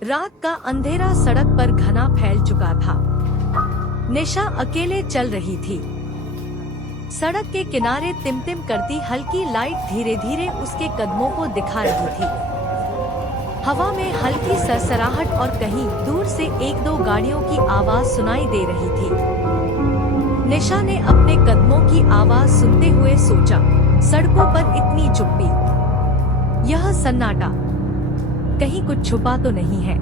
रात का अंधेरा सड़क पर घना फैल चुका था। निशा अकेले चल रही थी। सड़क के किनारे टिमटिम करती हल्की लाइट धीरे धीरे उसके कदमों को दिखा रही थी। हवा में हल्की सरसराहट और कहीं दूर से एक दो गाड़ियों की आवाज सुनाई दे रही थी। निशा ने अपने कदमों की आवाज सुनते हुए सोचा, सड़कों पर इतनी चुप्पी, यह सन्नाटा, कहीं कुछ छुपा तो नहीं है।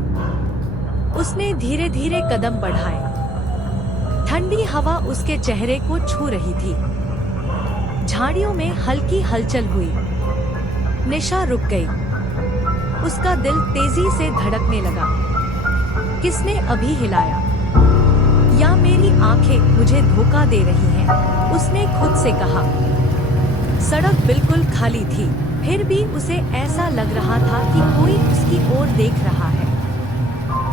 उसने धीरे धीरे कदम बढ़ाए। ठंडी हवा उसके चेहरे को छू रही थी। झाड़ियों में हल्की हलचल हुई। निशा रुक गई। उसका दिल तेजी से धड़कने लगा। किसने अभी हिलाया? या मेरी आंखें मुझे धोखा दे रही हैं? उसने खुद से कहा। सड़क बिल्कुल खाली थी, फिर भी उसे ऐसा लग रहा था कि कोई उसकी ओर देख रहा है।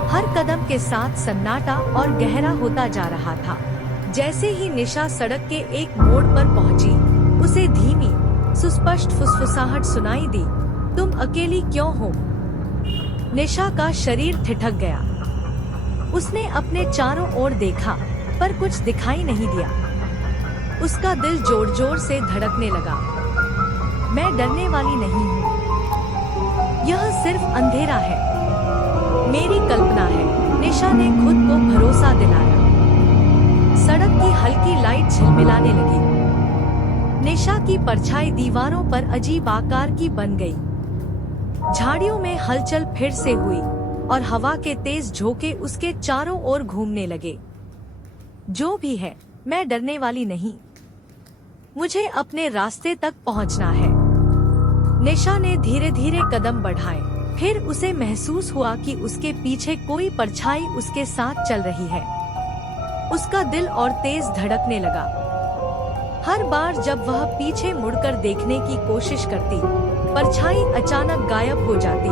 हर कदम के साथ सन्नाटा और गहरा होता जा रहा था। जैसे ही निशा सड़क के एक मोड़ पर पहुंची, उसे धीमी, सुस्पष्ट फुसफुसाहट सुनाई दी, तुम अकेली क्यों हो? निशा का शरीर ठिठक गया। उसने अपने चारों ओर देखा, पर कुछ दिखाई नहीं दिया। उसका दिल जोर जोर से धड़कने लगा। मैं डरने वाली नहीं हूँ। यह सिर्फ अंधेरा है, मेरी कल्पना है। निशा ने खुद को भरोसा दिलाया। सड़क की हल्की लाइट झिलमिलाने लगी। निशा की परछाई दीवारों पर अजीब आकार की बन गई। झाड़ियों में हलचल फिर से हुई और हवा के तेज झोंके उसके चारों ओर घूमने लगे। जो भी है, मैं डरने वाली नहीं। मुझे अपने रास्ते तक पहुंचना है। निशा ने धीरे धीरे कदम बढ़ाए। फिर उसे महसूस हुआ कि उसके पीछे कोई परछाई उसके साथ चल रही है। उसका दिल और तेज धड़कने लगा। हर बार जब वह पीछे मुड़कर देखने की कोशिश करती, परछाई अचानक गायब हो जाती।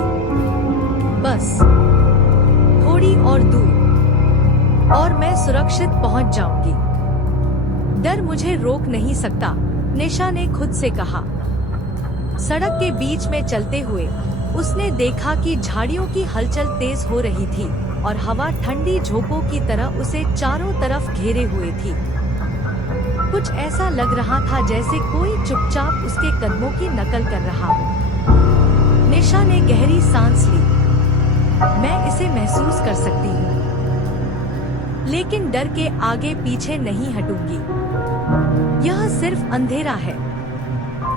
बस थोड़ी और दूर और मैं सुरक्षित पहुंच जाऊंगी। डर मुझे रोक नहीं सकता, निशा ने खुद से कहा। सड़क के बीच में चलते हुए उसने देखा कि झाड़ियों की हलचल तेज हो रही थी और हवा ठंडी झोंकों की तरह उसे चारों तरफ घेरे हुए थी। कुछ ऐसा लग रहा था जैसे कोई चुपचाप उसके कदमों की नकल कर रहा हो। निशा ने गहरी सांस ली। मैं इसे महसूस कर सकती हूँ, लेकिन डर के आगे पीछे नहीं हटूंगी। यह सिर्फ अंधेरा है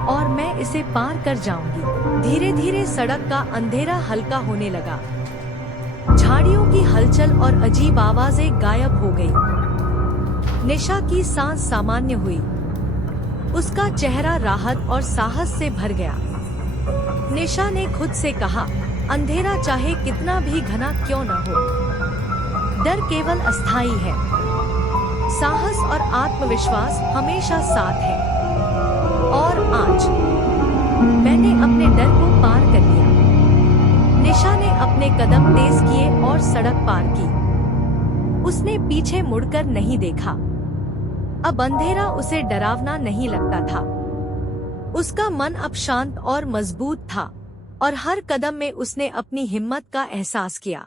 और मैं इसे पार कर जाऊंगी। धीरे धीरे सड़क का अंधेरा हल्का होने लगा। झाड़ियों की हलचल और अजीब आवाजें गायब हो गई। निशा की सांस सामान्य हुई। उसका चेहरा राहत और साहस से भर गया। निशा ने खुद से कहा, अंधेरा चाहे कितना भी घना क्यों न हो, डर केवल अस्थायी है। साहस और आत्मविश्वास हमेशा साथ है। और आज मैंने अपने डर को पार कर लिया। निशा ने अपने कदम तेज किए और सड़क पार की। उसने पीछे मुड़कर नहीं देखा। अब अंधेरा उसे डरावना नहीं लगता था। उसका मन अब शांत और मजबूत था और हर कदम में उसने अपनी हिम्मत का एहसास किया।